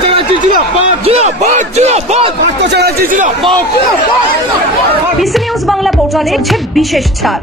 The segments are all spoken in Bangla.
চ্যাটার্জি জিরাফত জিরাফত জিরাফত পার্থ চ্যাটার্জি পার্থ পার্থ বিসি নিউজ বাংলা পোর্টালে হচ্ছে বিশেষ ছাড়।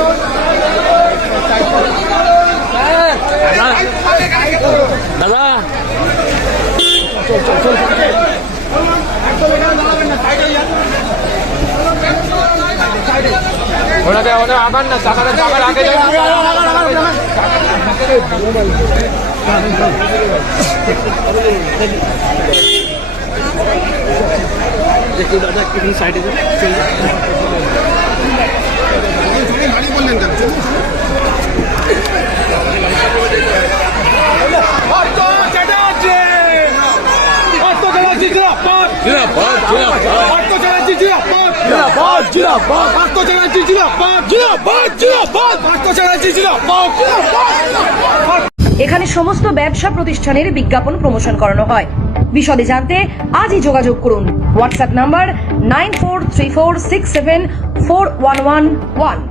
ওনাকে ওনাকে আগান না চাকাটা চাকার আগে পার্থ চ্যাটার্জি পার্থ চ্যাটার্জি জিরাফত জিরাফত জিরাফত পার্থ চ্যাটার্জি জিরাফত এখানে সমস্ত ব্যবসা প্রতিষ্ঠানের বিজ্ঞাপন প্রমোশন করানো হয়। বিশদে জানতে আজই যোগাযোগ করুন। WhatsApp number nine four three four six seven four one one one